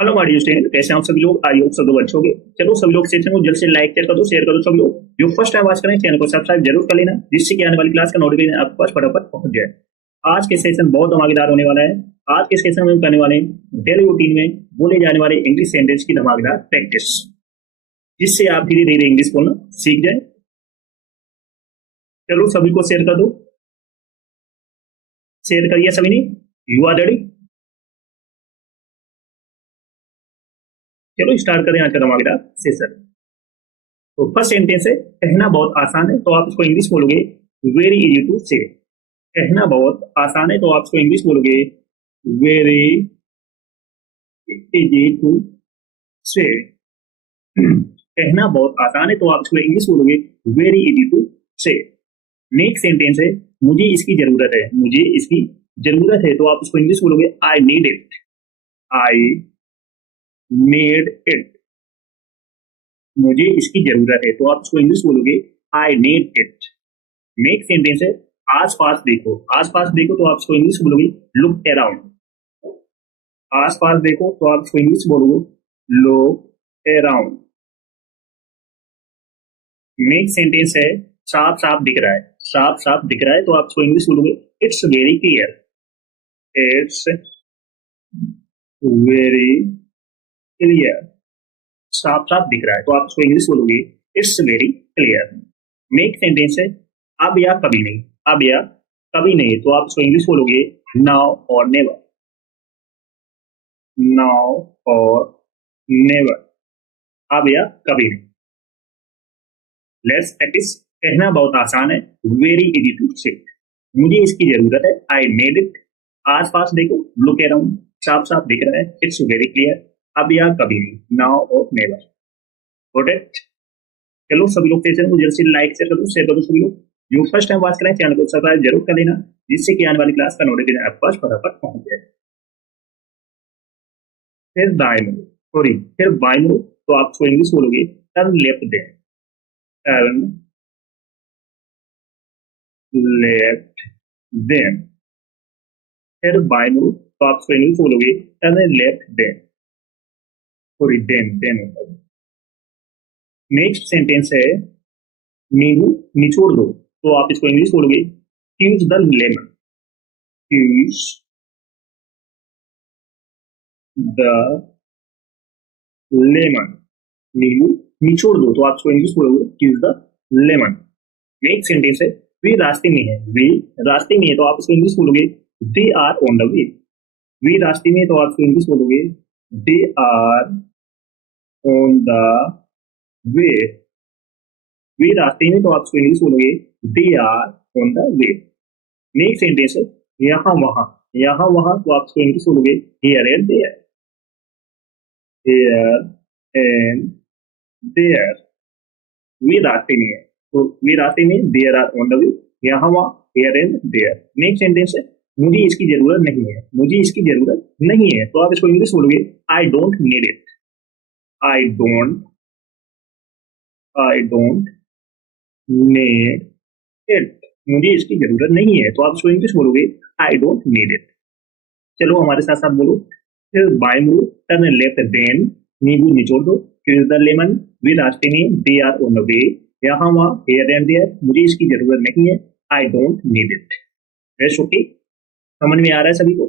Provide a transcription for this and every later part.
Hello my student, कैसे हैं आप सभी लोग? आई होप सब लोग अच्छे होंगे। चलो सभी लोग सेशन को जल्द से लाइक कर दो, शेयर कर दो। सभी लोग जो फर्स्ट टाइम वॉच करें चैनल को सब्सक्राइब जरूर कर लेना, जिससे कि आने वाली क्लास का नोटिफिकेशन आपके पास फटाफट पहुंच जाए। आज के सेशन बहुत धमाकेदार होने वाला है। आज के सेशन में हम करने वाले हैं डेली रूटीन में बोले जाने वाले इंग्लिश सेंटेंस की धमाकेदार प्रैक्टिस, जिससे आप धीरे धीरे इंग्लिश बोलना सीख जाए। चलो सभी को शेयर कर दो, शेयर करिए सभी ने। You are ready? चलो स्टार्ट करें आज का धमाकेदार सेशन। तो फर्स्ट सेंटेंस है, कहना बहुत आसान है तो आप इसको इंग्लिश बोलोगे वेरी इजी टू से। कहना बहुत आसान है तो आप इसको इंग्लिश बोलोगे वेरी इजी टू से। कहना बहुत आसान है तो आप इसको इंग्लिश बोलोगे वेरी इजी टू से। नेक्स्ट सेंटेंस है, मुझे इसकी जरूरत है। मुझे इसकी जरूरत है तो आप इसको इंग्लिश बोलोगे I need it. I need it. मुझे इसकी जरूरत है तो आप इसको इंग्लिश बोलोगे I need it. Next sentence है, आस पास देखो। आस पास देखो तो आप इसको इंग्लिश बोलोगे लुक अराउंड। आस पास देखो तो आप इसको इंग्लिश बोलोगे लुक अराउंड। नेक्स्ट सेंटेंस है, साफ साफ दिख रहा है। साफ साफ दिख रहा है तो आप इसको इंग्लिश बोलोगे it's very clear. It's very clear. साफ साफ दिख रहा है तो आप इसको इंग्लिश बोलोगे it's very clear. Next sentence है, अब या कभी नहीं। अब या कभी नहीं तो आप इसको इंग्लिश बोलोगे नाउ और नेवर। नाउ और नेवर। अब या कभी नहीं। Let's practice. कहना बहुत आसान है वेरी इजी टू से। मुझे इसकी जरूरत है आई नीड इट। आस पास देखो लुक अराउंड। साफ साफ दिख रहा है इट्स वेरी क्लियर। अब या कभी नहीं, नाउ और नेवर। Got it? चलो सभी लोग सेशन को जल्द से लाइक शेयर कर दो सभी लोग। जो फर्स्ट टाइम वॉच करें चैनल को सब्सक्राइब जरूर कर लेना, जिससे कि आने वाली क्लास का नोटिफिकेशन आपके पास फटाफट पहुंच जाए। फिर दाएं मुड़ो, सॉरी फिर बाएं मुड़ो तो आप इसको इंग्लिश बोलोगे turn left then. Turn left then. फिर बाएं मुड़ो तो आप इसको इंग्लिश बोलोगे turn left then. Sorry then then. Next sentence है, नींबू निचोड़ दो तो आप इसको इंग्लिश बोलोगे squeeze the lemon. Squeeze the lemon. नींबू निचोड़ दो तो आप इसको इंग्लिश बोलोगे squeeze the lemon. Next sentence है, वे रास्ते में है। वे रास्ते में है तो आप इसको इंग्लिश बोलोगे they are on the way. Way रास्ते में है तो आप इसको इंग्लिश बोलोगे they are on the way. Way रास्ते में तो आप इसको इंग्लिश बोलोगे they are on the way. Next sentence है, यहाँ वहां। यहाँ वहां तो आप इसको इंग्लिश बोलोगे here and there. Here and there. Way रास्ते में है तो वे रास्ते में there are on the way. यहाँ वहां here and there. Next sentence है, मुझे इसकी जरूरत नहीं है। मुझे इसकी जरूरत नहीं है तो आप इसको इंग्लिश बोलोगे I don't need it. I don't I don't need it. मुझे इसकी जरूरत नहीं है तो आप इसको इंग्लिश बोलोगे आई डोंट नीड इट। चलो हमारे साथ साथ बोलो। फिर बाय मुड़ो, टर्न लेफ्ट देन। नींबू निचोड़ दो, फिर द लेमन। वे रास्ते में, they are on the way. यहाँ वहाँ, हियर एंड देयर। मुझे इसकी जरूरत नहीं है, I don't need it. Yes okay? समझ में आ रहा है सभी को?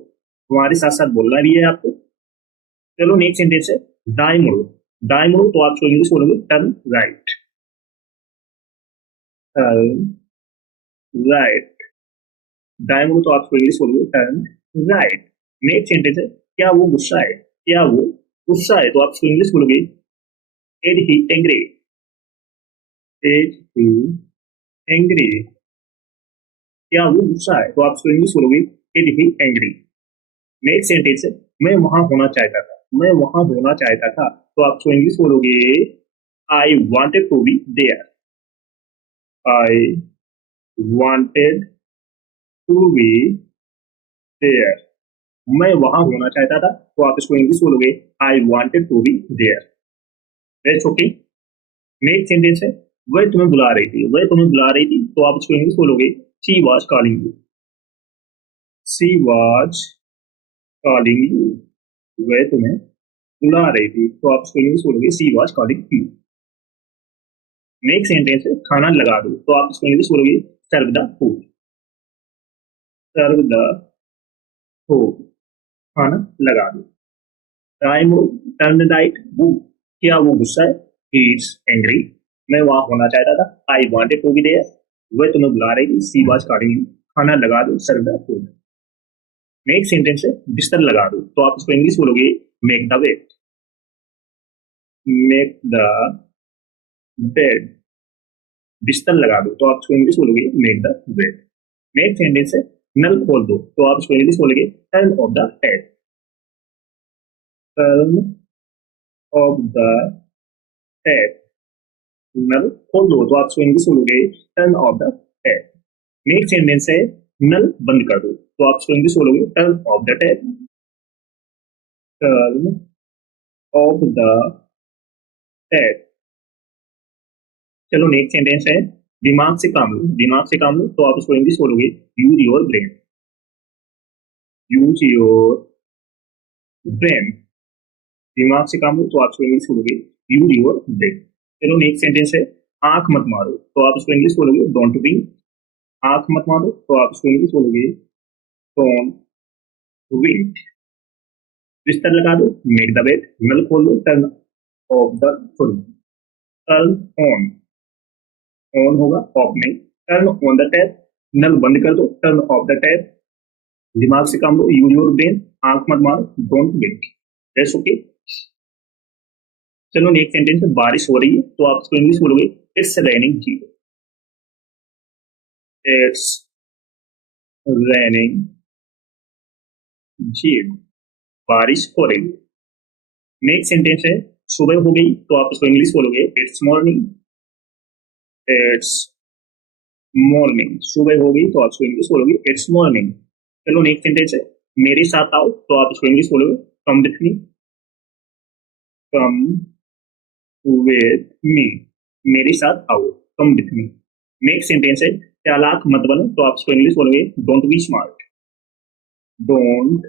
हमारे साथ साथ बोलना भी है आपको। चलो नेक्स्ट सेंटेंस है, दाएं मुड़ो। दाएं मुड़ो तो आप इसको इंग्लिश बोलोगे टर्न राइट। Turn right. दाएं मुड़ो तो आप इसको इंग्लिश बोलोगे टर्न राइट। नेक्स्ट सेंटेंस है, क्या वो गुस्सा है। क्या वो गुस्सा है तो आप इसको इंग्लिश बोलोगे is he angry. Is he angry. क्या वो गुस्सा है तो आप इसको इंग्लिश बोलोगे is he angry. Next sentence है, मैं वहां होना चाहता था। मैं वहां होना चाहता था तो आप इसको इंग्लिश बोलोगे I wanted to be there. I wanted to be there. मैं वहां होना चाहता था तो आप इसको इंग्लिश बोलोगे I wanted to be there. That's okay? Next sentence है, वह तुम्हें बुला रही थी। वह तुम्हें बुला रही थी तो आप इसको इंग्लिश बोलोगे she was calling you. She was calling you. वह तुम्हें बुला रही थी, तो आप इसको इंग्लिश बोलोगे she was calling you. Next sentence है खाना लगा दो, तो आप इसको इंग्लिश बोलोगे serve the food. Serve the food, खाना लगा दो। राइमो टर्न राइट वो, क्या वो गुस्सा है? ही इज एंग्री, मैं वहां होना चाहता था। I wanted to be there, वह तुम्हें बुला रही थी। सी वाज कॉलिंग यू, खाना लगा दो, serve the food. Next sentence है बिस्तर लगा दो, तो आप इसको इंग्लिश बोलोगे make the bed. Make the bed, बिस्तर लगा दो, तो आप इसको इंग्लिश बोलोगे make the bed. Next sentence है नल खोल दो, तो आप इसको इंग्लिश बोलोगे turn off the tap. Turn off the tap, नल खोल दो, तो आप इसको इंग्लिश बोलोगे turn off the tap. Next sentence है नल बंद कर दो, तो आप इसको इंग्लिश बोलोगे turn off the tap. Turn off the tap. चलो नेक्स्ट सेंटेंस है दिमाग से काम लो। दिमाग से काम लो, तो आप इसको इंग्लिश बोलोगे use your brain. Use your brain, दिमाग से काम लो, तो आप इसको इंग्लिश बोलोगे यूज योर ब्रेन। चलो नेक्स्ट सेंटेंस है आंख मत मारो, तो आप इसको इंग्लिश बोलोगे डोंट विंक। आंख मत मारो, तो आप इसको इंग्लिश बोलोगे डोंट विंक। बिस्तर लगा दो, मेक द बेड। नल खोल दो, turn off the, sorry, turn on, on होगा ऑफ नहीं। टर्न ऑन द टैप, नल बंद कर दो, टर्न ऑफ द टैप। दिमाग से काम लो, यूज योर ब्रेन। आंख मत मारो, डोंट विंक। That's okay. चलो नेक्स्ट सेंटेंस में बारिश हो रही है, तो आप इसको इंग्लिश बोलोगे it's raining zero. It's raining zero, बारिश हो रही है। नेक्स्ट सेंटेंस है सुबह हो गई, तो आप इसको इंग्लिश बोलोगे इट्स मॉर्निंग। इट्स मॉर्निंग, सुबह हो गई, तो आप इसको इंग्लिश बोलोगे इट्स मॉर्निंग। चलो नेक्स्ट सेंटेंस है मेरे साथ आओ, तो आप इसको इंग्लिश बोलोगे come with me. Come with me, मेरे साथ आओ, come with me. Next sentence है चालाक मत बनो, तो आप इसको इंग्लिश बोलोगे don't B smart. Don't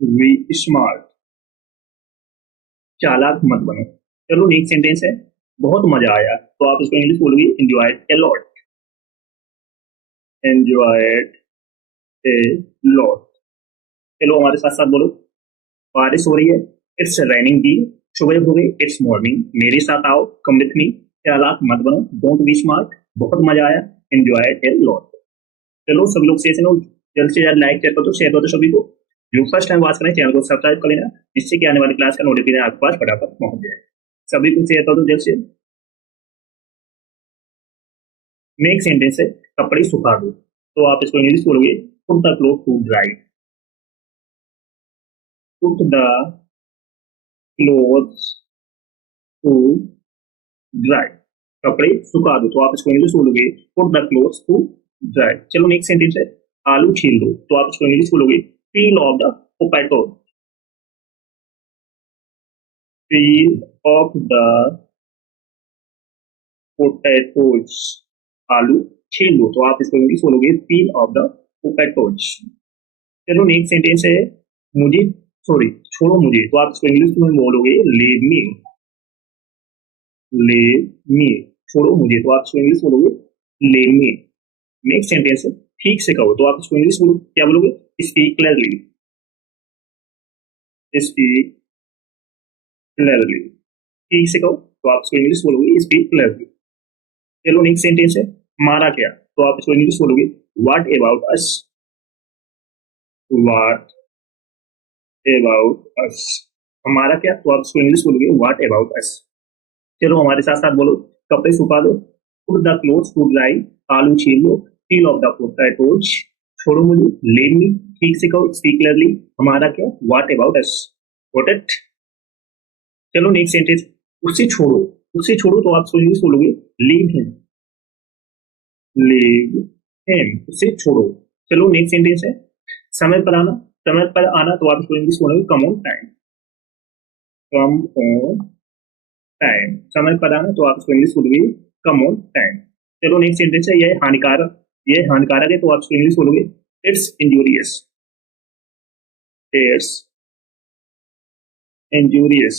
be smart, चालाक मत बनो। चलो नेक्स्ट सेंटेंस है बहुत मजा आया, तो आप इसको इंग्लिश बोलोगे enjoyed a lot. Enjoyed a lot. चलो हमारे साथ साथ बोलो बारिश हो रही है, इट्स रेनिंग डी। सुबह हो गई, इट्स मॉर्निंग। मेरे साथ आओ, कम विथ मी। चालाक मत बनो, डोंट बी स्मार्ट। बहुत मजा आया, एंजॉय ए लॉट। चलो सब लोग सेशन हो जल्द से जल्द लाइक कर दो, शेयर कर दो सभी को। जो फर्स्ट टाइम वॉच करें चैनल को सब्सक्राइब कर लेना, जिससे कि आने वाली क्लास का नोटिफिकेशन आपके पास फटाफट पहुंच जाए। सभी को शेयर कर दो जल्द से। नेक्स्ट सेंटेंस है कपड़े सुखा दो, तो आप इसको इंग्लिश बोलोगे put the cloth to dry. Put the clothes to dry, कपड़े सुखा दो, तो आप इसको इंग्लिश बोलोगे put the clothes to dry. चलो नेक्स्ट सेंटेंस है आलू छील दो, तो आप इसको इंग्लिश बोलोगे peel off the potato. Peel off the potatoes, आलू छील दो, तो आप इसको इंग्लिश बोलोगे पील ऑफ द पोटैटोज। चलो नेक्स्ट सेंटेंस है मुझे, सॉरी छोड़ो मुझे, तो आप इसको इंग्लिश में बोलोगे लीव मी। लीव मी, छोड़ो मुझे, तो आप इसको इंग्लिश बोलोगे लीव मी। नेक्स्ट सेंटेंस है ठीक से कहो, तो आप इसको इंग्लिश बोलो क्या बोलोगे स्पीक क्लियरली। स्पीक क्लियरली, ठीक से कहो, तो आप इसको इंग्लिश बोलोगे स्पीक क्लियरली। चलो नेक्स्ट सेंटेंस है मारा क्या, तो आप इसको इंग्लिश बोलोगे what about us. What about us, हमारा क्या, तो आप इसको इंग्लिश बोलोगे व्हाट अबाउट अस। चलो हमारे साथ साथ बोलो कपड़े सुखा दो, put the clothes to dry. आलू छील लो, पील ऑफ द पोटैटोज। छोड़ो मुझे, लीव मी, ठीक से कहो स्पीक क्लियरली। हमारा क्या, what about us. Got it. चलो नेक्स्ट सेंटेंस उसे छोड़ो। उसे छोड़ो, तो आप इसको इंग्लिश बोलोगे लीव हिम। लीव हिम, उसे छोड़ो। चलो नेक्स्ट सेंटेंस है समय पर आना। समय पर आना, तो आप इसको इंग्लिश बोलोगे come on time. Come on time, समय पर आना, तो आप इसको इंग्लिश बोलोगे कम ऑन टाइम। चलो नेक्स्ट सेंटेंस है यह हानिकारक। यह हानिकारक है, तो आप इसको इंग्लिश बोलोगे इट्स इंजूरियस। It's injurious.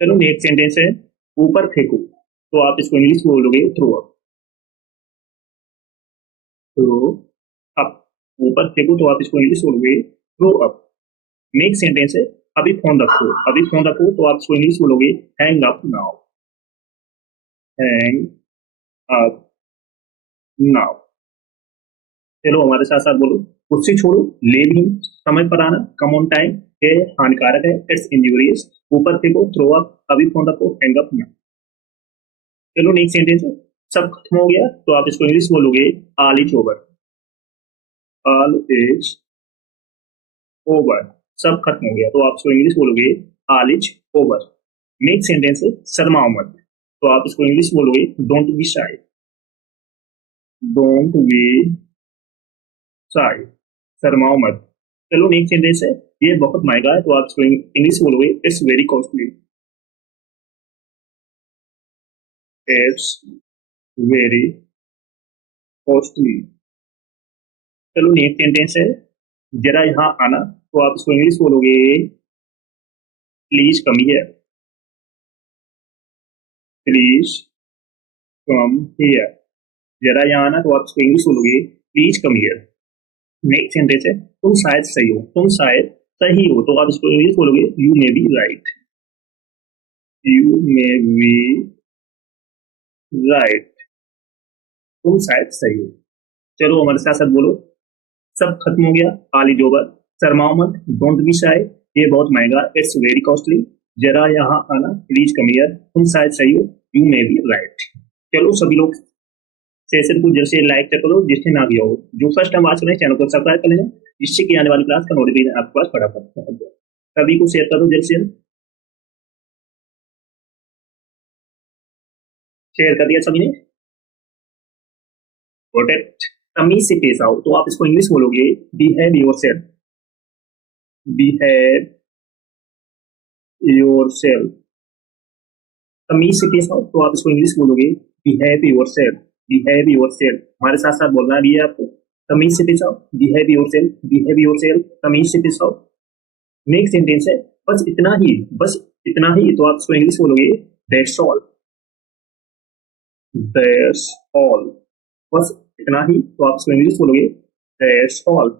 चलो नेक्स्ट सेंटेंस है ऊपर फेंको, तो आप इसको इंग्लिश बोलोगे थ्रो अप। थ्रो अप, ऊपर फेंको तो आप इसको इंग्लिश बोलोगे थ्रो अप। नेक्स्ट सेंटेंस है अभी फोन रखो, अभी फोन रखो तो आप इसको इंग्लिश बोलोगे hang up now. Hang up now. चलो हमारे साथ साथ बोलो, कुर्सी छोड़ो, लेविंग, समय पर आना, कम ऑन टाइम, है हानिकारक है, इट्स इंजूरियस, ऊपर फेंको थ्रो अप, अभी फोन रखो हैंग अप नाउ। चलो नेक्स्ट सेंटेंस है सब खत्म हो गया, तो आप इसको इंग्लिश बोलोगे all is over. All is over, सब खत्म हो गया, तो आप इसको इंग्लिश बोलोगे all is over. Next sentence है शर्माओ मत, तो आप इसको इंग्लिश बोलोगे don't be shy. Don't be shy, शर्माओ मत। चलो नेक्स्ट सेंटेंस है ये बहुत महंगा है, तो आप इसको इंग्लिश बोलोगे it's very costly. It's very costly. चलो नेक्स्ट सेंटेंस है जरा यहाँ आना, तो आप इसको इंग्लिश बोलोगे please come here. Please come here, जरा यहाँ आना, तो आप इसको इंग्लिश बोलोगे please come here. Next sentence है तुम शायद सही हो, तुम शायद सही हो, तो आप इसको इंग्लिश बोलोगे you may be right. You may be right, तुम शायद सही हो। चलो हमारे साथ साथ बोलो, सब खत्म हो गया, ऑल इज ओवर, शर्माओ मत, डोंट बी शाय, ये बहुत महंगा, इट्स वेरी कॉस्टली, जरा यहाँ आना, प्लीज कम हियर, तुम शायद सही हो, यू मे बी राइट। चलो सभी लोग सेशन को जैसे लाइक कर दो, जिसने ना किया हो, जो फर्स्ट टाइम वॉच करें चैनल को सब्सक्राइब कर लेना, जिससे कि आने वाली क्लास का नोटिफिकेशन आपके पास फटाफट पहुंच जाए। सभी को शेयर कर दो, जल्द से जल्द शेयर कर दिया सभी ने। Got it. तमीज से पेश आओ, तो आप इसको इंग्लिश बोलोगे बिहेव योरसेल्फ। बिहेव योरसेल्फ, तमीज से पेश आओ, तो आप इसको इंग्लिश बोलोगे बिहेव योरसेल्फ। बिहेव योरसेल्फ, हमारे साथ साथ बोलना भी है आपको, तमीज से पेश आओ, बिहेव योरसेल्फ, बिहेव योरसेल्फ, तमीज से पेश आओ। नेक्स्ट सेंटेंस है बस इतना ही, बस इतना ही, तो आप इसको इंग्लिश बोलोगे दैट्स ऑल। दैट्स ऑल, बस इतना ही, तो आप इसको इंग्लिश बोलोगे दैट्स ऑल।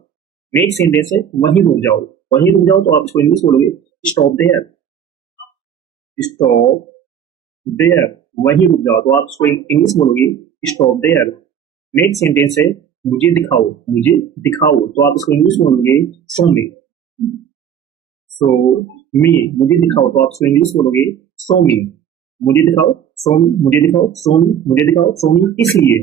नेक्स्ट सेंटेंस है वहीं रुक जाओ, वहीं रुक जाओ, तो आप इसको इंग्लिश बोलोगे स्टॉप देयर। स्टॉप देयर, वहीं रुक जाओ, तो आप इसको इंग्लिश बोलोगे स्टॉप देयर। नेक्स्ट सेंटेंस है मुझे दिखाओ, मुझे दिखाओ, तो आप इसको इंग्लिश बोलोगे शो मी। शो मी, मुझे दिखाओ, तो आप इसको इंग्लिश बोलोगे शो मी। मुझे दिखाओ, शो मी, मुझे दिखाओ, शो मी, मुझे दिखाओ, शो मी, इसलिए,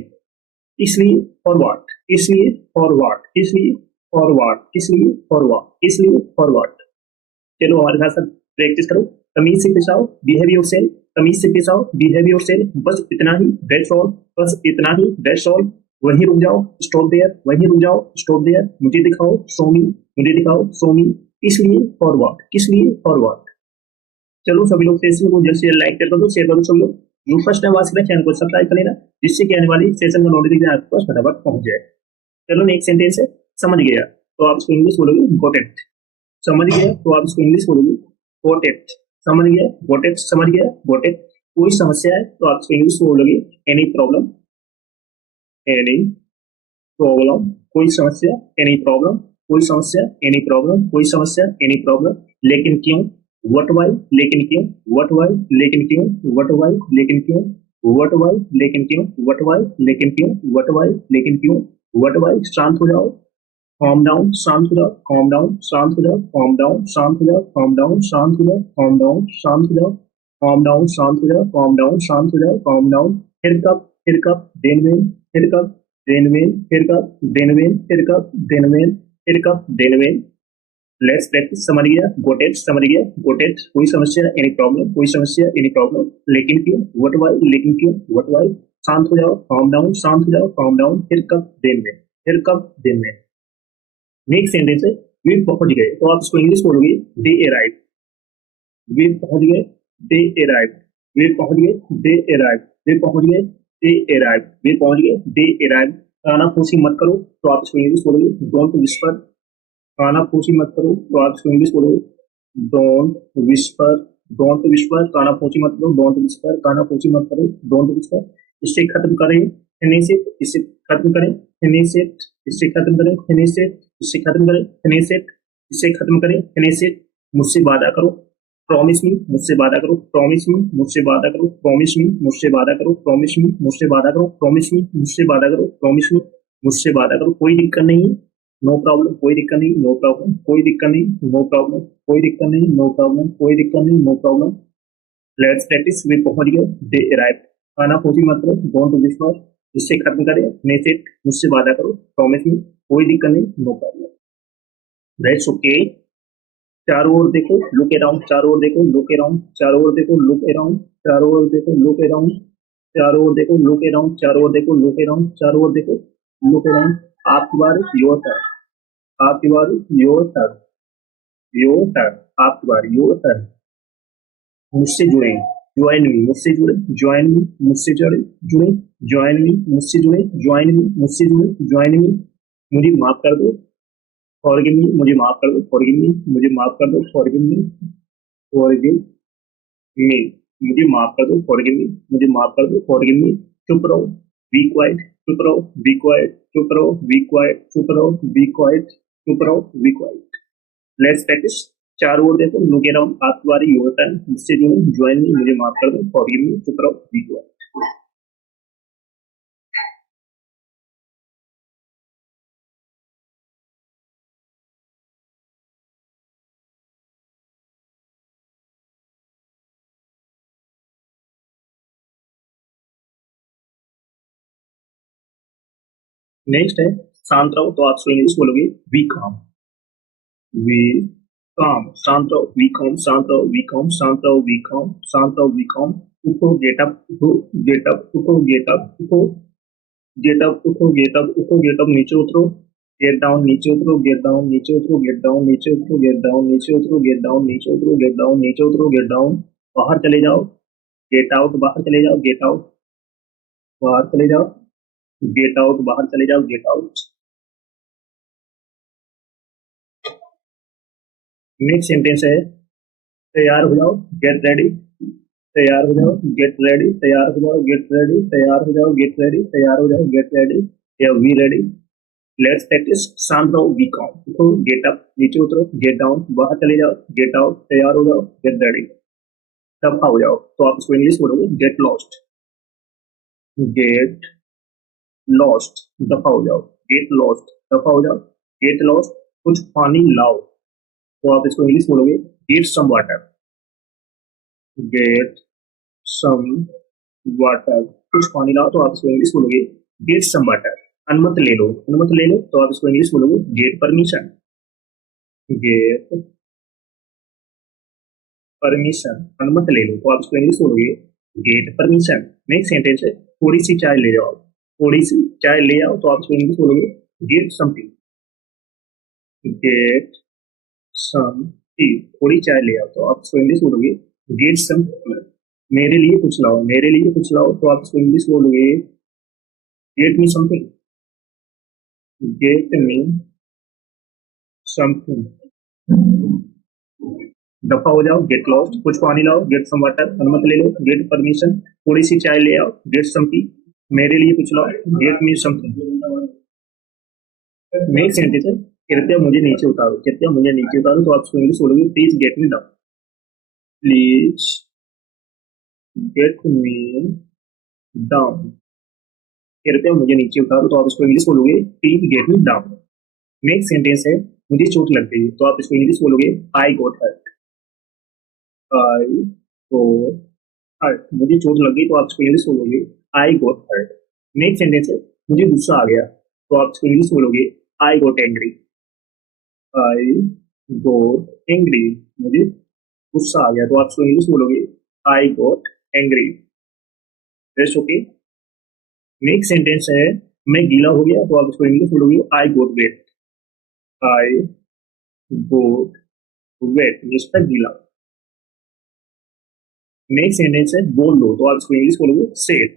इसलिए फॉर व्हाट, इसलिए फॉर व्हाट, इसलिए फॉर व्हाट, इसलिए फॉर व्हाट, इसलिए फॉर व्हाट। चलो हमारे साथ साथ प्रैक्टिस करो, तमीज से पेश आओ, बिहेव योरसेल्फ, तमीज से पेश आओ, बिहेव योरसेल्फ, बस इतना ही, दैट्स ऑल, बस इतना ही, दैट्स ऑल, वहीं रुक जाओ, स्टॉप देयर, वहीं रुक जाओ, स्टॉप देयर, मुझे दिखाओ, शो मी, मुझे दिखाओ, शो मी, इसलिए फॉर व्हाट, इसलिए फॉर व्हाट। चलो सभी लोग सेशन को जल्द से जल्द लाइक कर दो, शेयर करो, सभी लोग जो फर्स्ट टाइम वॉच करें चैनल को सब्सक्राइब कर लेना, जिससे कि आने वाली सेशन का नोटिफिकेशन आपके पास फटाफट पहुंच जाए। चलो नेक्स्ट सेंटेंस है समझ गया, तो आप इसको इंग्लिश बोलोगे गॉट इट। समझ गया, तो आप इसको इंग्लिश बोलोगे गॉट इट। समझ गया, गॉट इट, समझ गया, गॉट इट। कोई समस्या है तो आप इसको इंग्लिश बोलोगे एनी प्रॉब्लम। एनी प्रॉब्लम, कोई समस्या, एनी प्रॉब्लम, कोई समस्या, एनी प्रॉब्लम, कोई समस्या, एनी प्रॉब्लम। लेकिन क्यों, व्हाट वाई, लेकिन क्यों, व्हाट वाई, लेकिन क्यों, व्हाट वाई, लेकिन क्यों, व्हाट वाई, लेकिन क्यों, व्हाट वाई, लेकिन क्यों, व्हाट वाई, लेकिन क्यों, व्हाट वाई। शांत हो जाओ, calm down, शांत हो जाओ, calm down, शांत हो जाओ, calm down, शांत हो जाओ, calm down, शांत हो जाओ, calm down, शांत हो जाओ, calm down, शांत हो जाओ, calm down, शांत हो जाओ, calm down। फिर कब, then when, फिर कब, then when, फिर कब, then when, फिर कब, then when, फिर कब, then when। Let's practice. समझ गया, गोट इट, समझ गया, गोट इट। कोई समस्या, एनी प्रॉब्लम, कोई समस्या, एनी प्रॉब्लम। लेकिन क्यों, व्हाट वाई, लेकिन क्यों, व्हाट वाई। शांत हो जाओ, calm down, शांत हो जाओ, calm down। फिर कब, then when, फिर कब, then when। नेक्स्ट सेंटेंस है वे पहुंच गए, तो आप इसको इंग्लिश बोलोगे दे अराइव। वे पहुंच गए, दे अराइव, वे पहुंच गए, दे अराइव, वे पहुंच गए, दे अराइव, वे पहुंच गए, दे अराइव। कानाफूसी मत करो, तो आप इसको इंग्लिश बोलोगे डोंट विस्पर। कानाफूसी मत करो, तो आप इसको इंग्लिश बोलोगे डोंट विस्पर, डोंट विस्पर, काना फूंची मत करो, डोंट विस्पर, काना फूंची मत करो, डोंट विस्पर। इससे खत्म करें, फिनिश इट, इससे खत्म करें, फिनिश इट, इससे खत्म करें, फिनिश इट, इससे खत्म करें, फिनिश इट, इससे खत्म करें, फिनिश इट। मुझसे वादा करो, प्रॉमिस मी, मुझसे वादा करो, प्रॉमिस मी, मुझसे वादा करो, प्रॉमिस मी, मुझसे वादा करो, प्रॉमिस मी, मुझसे वादा करो, प्रॉमिस मी, मुझसे वादा करो, प्रॉमिस मी, मुझसे वादा करो। कोई दिक्कत नहीं है, नो प्रॉब्लम, कोई दिक्कत नहीं, नो प्रॉब्लम, कोई दिक्कत नहीं, नो प्रॉब्लम, कोई दिक्कत नहीं, नो प्रॉब्लम, कोई दिक्कत नहीं, नो प्रॉब्लम। लेट्स प्रैक्टिस, वे पहुंच गए, दे अराइव। खाना पूछी मत करो, डोंट विश्वास, इससे खत्म करें, नेसेट, मुझसे वादा करो, प्रॉमिस मी, कोई दिक्कत नहीं, नो प्रॉब्लम। That's okay. चारों ओर देखो, लुक अराउंड, चारों ओर देखो, लुक अराउंड, चारों ओर देखो, लुक अराउंड, चारों ओर देखो, लुक अराउंड, चारों ओर देखो, लुक अराउंड, चारों ओर देखो, लुक अराउंड, चारों ओर देखो, लुक अराउंड। आपकी बारी, योर टर्न, आपकी बारी, योर टर्न, योर टर्न, आपकी बारी, योर टर्न। मुझसे जुड़े, ज्वाइन मी, मुझसे जुड़े, ज्वाइन मी, मुझसे जुड़े, जुड़े, ज्वाइन मी, मुझसे जुड़े, ज्वाइन मी, मुझसे जुड़े, ज्वाइन मी। मुझे माफ कर दो, फॉरगिव मी, मुझे माफ कर दो, फॉरगिव मी, मुझे माफ कर दो, फॉरगिव मी, फॉरगिव मी, मुझे माफ कर दो, फॉरगिव मी, मुझे माफ कर दो, फॉरगिव मी। चुप रहो, बी क्वाइट, चुप रहो, बी क्वाइट, चुप रहो, बी क्वाइट, चुप रहो, बी क्वाइट, चुप रहो, बी क्वाइट। Let's practice. चार ओर देखो, लुक अराउंड, आपकी बारी, योर टर्न। मुझसे जुड़ो, ज्वाइन मी, मुझे माफ कर दो, फॉरगिव मी, चुप रहो, बी क्वाइट। नेक्स्ट है शांत रहो, तो आप इंग्लिश बोलोगे बी काम, वी काम, शांत रहो, वी काम, शांत रहो, वी काम, शांत रहो, वी काम, शांत रहो, वी काम। उठो, गेट अप, उठो, गेट अप, उठो, गेट अप, उठो, गेट अप, उठो, गेट अप, उठो, गेट अप, नीचे उतरो, गेट डाउन, नीचे उतरो, गेट डाउन, नीचे उतरो, गेट डाउन, नीचे उतरो, गेट डाउन, नीचे उतरो, गेट डाउन, नीचे उतरो, गेट डाउन, नीचे उतरो, गेट डाउन। बाहर चले जाओ, गेट आउट, बाहर चले जाओ, गेट आउट, बाहर चले जाओ, गेट आउट, बाहर चले जाओ, गेट आउट। नेक्स्ट सेंटेंस है तैयार हो जाओ, गेट रेडी, तैयार हो जाओ, गेट रेडी, तैयार हो जाओ, गेट रेडी, तैयार हो जाओ, गेट रेडी, तैयार हो जाओ, गेट रेडी, या वी रेडी। Let's practice. शांत रहो, बी कॉम, उठो, गेट अप, नीचे उतरो, गेट डाउन, बाहर चले जाओ, गेट आउट, तैयार हो जाओ, गेट रेडी, दफा हो जाओ। तो आप इसको इंग्लिश बोलोगे गेट लॉस्ट, गेट लॉस्ट, दफा हो जाओ, गेट लॉस्ट, दफा हो जाओ, गेट लॉस्ट। कुछ पानी लाओ, तो आप इसको इंग्लिश बोलोगे get some water, get some water. कुछ पानी लाओ, तो आप इसको इंग्लिश बोलोगे गेट सम वाटर। अनुमति ले लो, अनुमति ले लो, तो आप इसको इंग्लिश बोलोगे गेट परमिशन, गेट परमिशन। अनुमति ले लो, तो आप इसको इंग्लिश बोलोगे गेट परमिशन। नेक्स्ट सेंटेंस है थोड़ी सी चाय ले जाओ, थोड़ी सी चाय ले आओ, तो आप इसको इंग्लिश बोलोगे get something, get some tea. थोड़ी चाय ले आओ, तो आप इसको इंग्लिश बोलोगे गेट सम टी। मेरे लिए कुछ लाओ, मेरे लिए कुछ लाओ, तो आप इसको इंग्लिश बोलोगे get me something, get me something. दफा हो जाओ, गेट लॉस्ट। कुछ पानी लाओ, गेट सम वाटर। अनुमति ले लो, गेट परमिशन। थोड़ी सी चाय ले आओ, गेट सम टी। मेरे लिए कुछ लाओ, get me something. Next sentence है कृपया मुझे नीचे उतारो, कृपया मुझे नीचे उतारो, तो आप इसको इंग्लिश बोलोगे please get me down, please get me down. कृपया मुझे नीचे उतारो, तो आप इसको इंग्लिश बोलोगे please get me down. Next sentence है मुझे चोट लग गई, तो आप इसको इंग्लिश बोलोगे I got hurt, I got hurt. मुझे चोट लग गई, तो आप इसको इंग्लिश बोलोगे I got hurt. Next sentence है मुझे गुस्सा आ गया, तो आप इसको इंग्लिश बोलोगे I got angry, I got angry. मुझे गुस्सा आ गया, तो आप इसको इंग्लिश बोलोगे I got angry. That's okay. Next sentence है मैं गीला हो गया, तो आप इसको इंग्लिश बोलोगे I got wet, I got wet, जिसका गीला। नेक्स्ट सेंटेंस है बोल दो, तो आप इसको इंग्लिश बोलोगे से इट,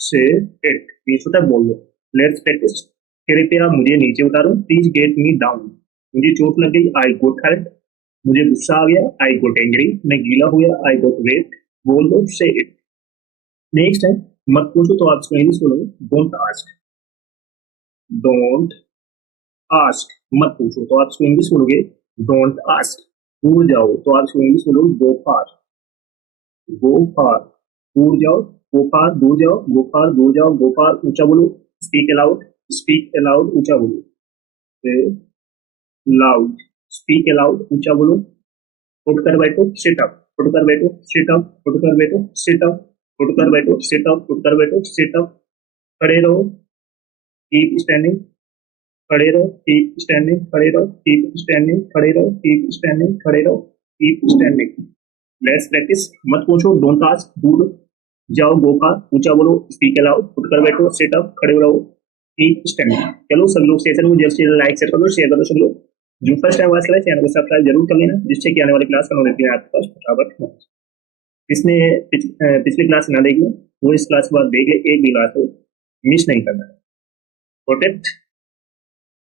से इट मीन्स होता है बोल दो। Let's practice. कृपया मुझे नीचे उतारो, प्लीज गेट मी डाउन। मुझे चोट लग गई, आई गॉट हर्ट। मुझे गुस्सा आ गया, आई गोट एंग्री। मैं गीला हो गया, आई गोट वेट। बोल दो, से इट। नेक्स्ट है, मत पूछो तो आप इसको इंग्लिश बोलोगे डोंट आस्क। डोंट आस्क, मत पूछो तो आप इसको इंग्लिश बोलोगे डोंट आस्क। दूर जाओ तो आप इसको इंग्लिश बोलोगे गो फार। गो फार, दूर जाओ। गो फार, दूर जाओ। गो फार, दूर जाओ। गो फार, ऊंचा बोलो। Speak allowed. स्पीक अलाउड, ऊंचा बोलो। लाउड, स्पीक अलाउड, ऊंचा बोलो। उठकर बैठो, सिट अप। उठकर बैठो, सिट अप। उठकर बैठो, सिट अप। उठकर बैठो, सिट अप। उठकर बैठो, सिट अप। खड़े रहो, कीप स्टैंडिंग। खड़े रहो, कीप स्टैंडिंग। खड़े रहो, कीप स्टैंडिंग। खड़े रहो, कीप स्टैंडिंग। खड़े रहो, कीप स्टैंडिंग। Let's practice. मत पूछो डोंट आस्क, दूर जाओ। गो फार, ऊंचा बोलो। स्पीक अलाउड, उठकर बैठो। सिट अप, खड़े रहो। Keep standing. चलो सब लोग सेशन में जल्द से लाइक शेयर कर दो, शेयर कर दो सब लोग। जो फर्स्ट टाइम वॉच करें चैनल को सब्सक्राइब जरूर कर लेना, जिससे कि आने वाली क्लास का नोटिफिकेशन आपके पास फटाफट पहुंचे। इसने पिछली क्लास ना देखी वो इस क्लास के बाद देख ले, एक भी क्लास हो मिस नहीं करना। प्रोटेक्ट